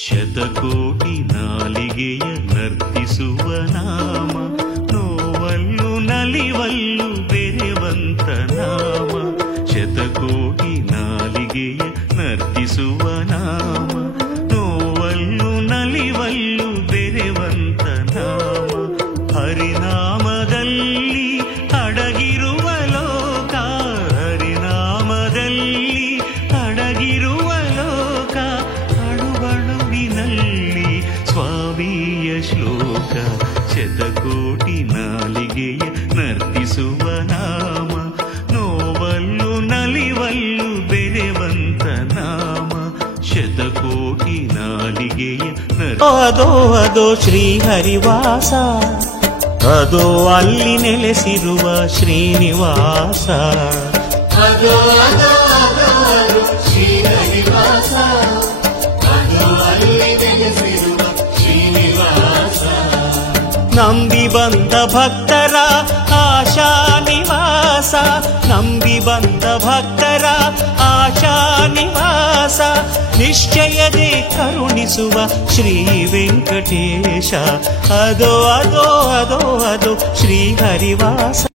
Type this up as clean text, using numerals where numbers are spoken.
ಶತಕೋಟಿ ನಾಲಿಗೆಯ ನರ್ತಿಸುವ ನಾಮ, ನೋವಲ್ಲು ನಲಿವಲ್ಲು ಬೆರೆವಂತ ನಾಮ. ಶತಕೋಟಿ ನಾಲಿಗೆಯ ನರ್ತಿಸುವ ನಾಮ, ನೋವಲ್ಲು ನಲಿವಲ್ಲು ಬೆರೆವಂತ ನಾಮ. ಹರಿನಾಮದಲ್ಲಿ ಅಡಗಿರುವ ಲೋಕ, ಹರಿನಾಮದಲ್ಲಿ ಅಡಗಿರುವ ಲೋಕ. ಅಣುವಣುವಿನಲ್ಲಿ ಸ್ವಾಮಿಯ ಶ್ಲೋಕ. ಶತಕೋಟಿ ನಾಲಿಗೆಯ ನರ್ತಿಸುವ ನಾಮ, ನೋವಲ್ಲು ನಲಿವಲ್ಲು ಬೆರೆವಂತ ನಾಮ. ಶತಕೋಟಿ ನಾಲಿಗೆಯ ಅದೋ ಶ್ರೀಹರಿವಾಸ, ಅದೋ ಅಲ್ಲಿ ನೆಲೆಸಿರುವ ಶ್ರೀನಿವಾಸ. ಅದೋ ಅದೋ ಅದೋ ಅದೋ ಶ್ರೀಹರಿವಾಸ, ಅದೋ ಅಲ್ಲಿ ನೆಲೆಸಿರುವ ಶ್ರೀನಿವಾಸ. ನಂಬಿ ಬಂದ ಭಕ್ತರ ಆಶಾ ನಿವಾಸ, ನಂಬಿ ಬಂದ ಭಕ್ತರ ಆಶಾ ನಿವಾಸ. ನಿಶ್ಚಯದೇ ಕರುಣಿಸುವ ಶ್ರೀ ವೆಂಕಟೇಶ. ಅದೋ ಅದೋ ಅದೋ ಅದೋ ಶ್ರೀಹರಿವಾಸ.